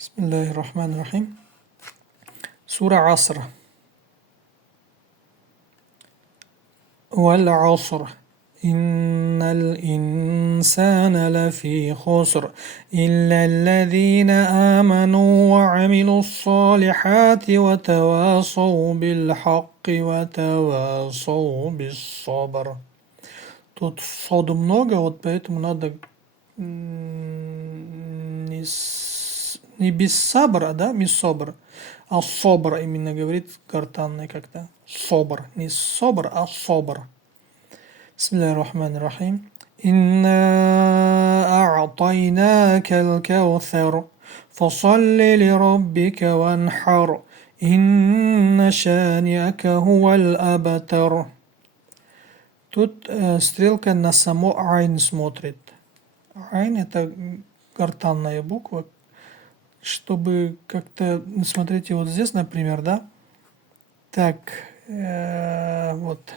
بسم الله الرحمن الرحيم. سورة عصر. والعصر إن الإنسان لفي خسر إلا الذين آمنوا وعملوا الصالحات وتواصوا بالحق وتواصوا بالصبر. Тут соду много, вот поэтому надо не без сабра, да, без собр, а собр именно говорит гортанный как-то. Собр, не собр, а собр. Бисмиллахи рахмани рахим. إنا أعطيناك الكوثر فصل لربك وانحر إن شانئك هو الأبتر. Тут стрелка на само айн смотрит. Айн это гортанная буква. Чтобы как-то, смотрите, вот здесь, например, да? Так, вот.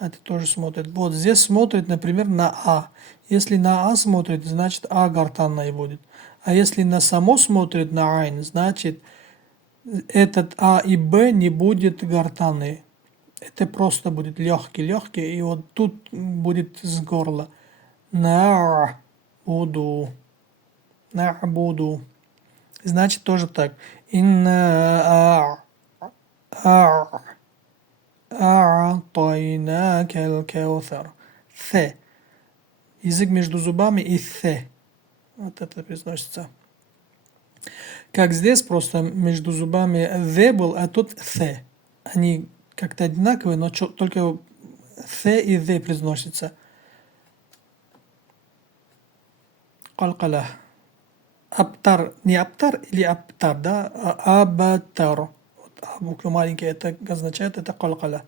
Это тоже смотрит. Вот здесь смотрит, например, на А. Если на А смотрит, значит А гортанная будет. А если на само смотрит, на Айн, значит этот А и Б не будет гортанной. Это просто будет легкий, и вот тут будет с горла. На-буду. На-буду. Значит тоже так. Инна а'тайнака аль-каусар. Th. Язык между зубами и th. Вот это произносится. Как здесь просто между зубами the был, а тут th. Они как-то одинаковые, но только th и the произносятся. Калкала. Аптар, не аптар или аптар, да, а абатар. Вот буква маленькая, это означает, это калкала.